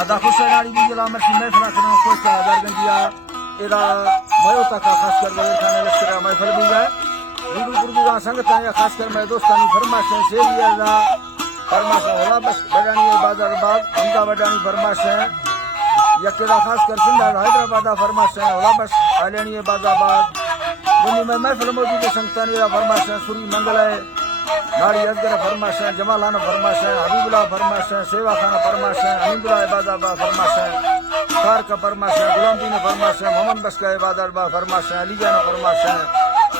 अदा खुशनाड़ी भी जला मर्सी महफिल करना कोई का दरगंदिया एरा मयो तक खास कर गए खाने लश्कर महफिल भी है गुरु गुरु का संगत है खास कर मैं दोस्तानी फरमाश है शेरिया दा फरमाश होला बस बडानी बाजार बाग हमदा बडानी फरमाश है यकेरा खास कर सिंधा हैदराबाद फरमाश है होला बस आलेनी बाजार बाग दुनिया में महफिल मौजूद संगतानी फरमाश है सूरी मंगल है नारी अजगर फरमाश है जमालाना फरमाश है हबीबुल्लाह फरमाश है सेवा खाना फरमाश है अमीदुल्लाह इबादतबा फरमाश है कार का फरमाश है गुलामदीन फरमाश है मोहम्मद बश का इबादतबा फरमाश है अलीजाना फरमाश है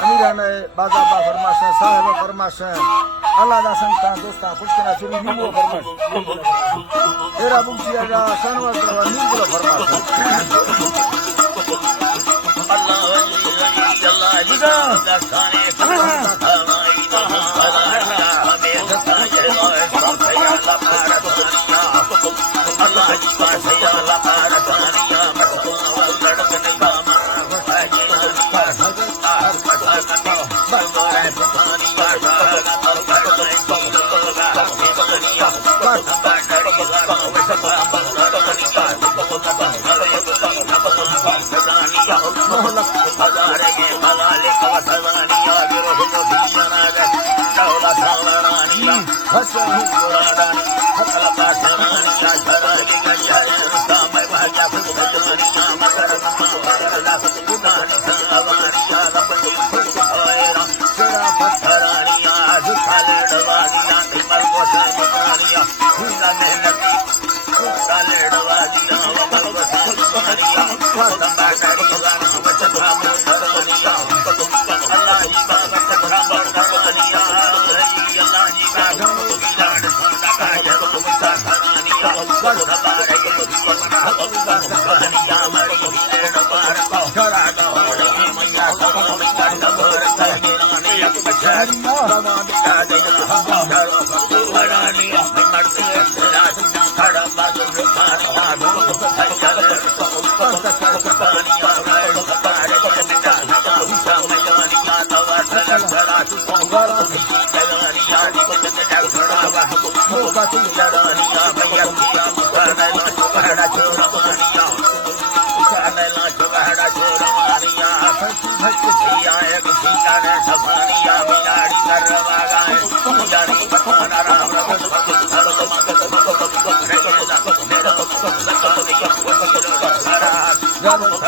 अमीराना इबादतबा फरमाश है साहिब फरमाश है अल्लाह दा संगता दोस्ता खुश करा शुरू नीबो फरमाश तेरा बुकिया जा सनवा करवा नीबो फरमाश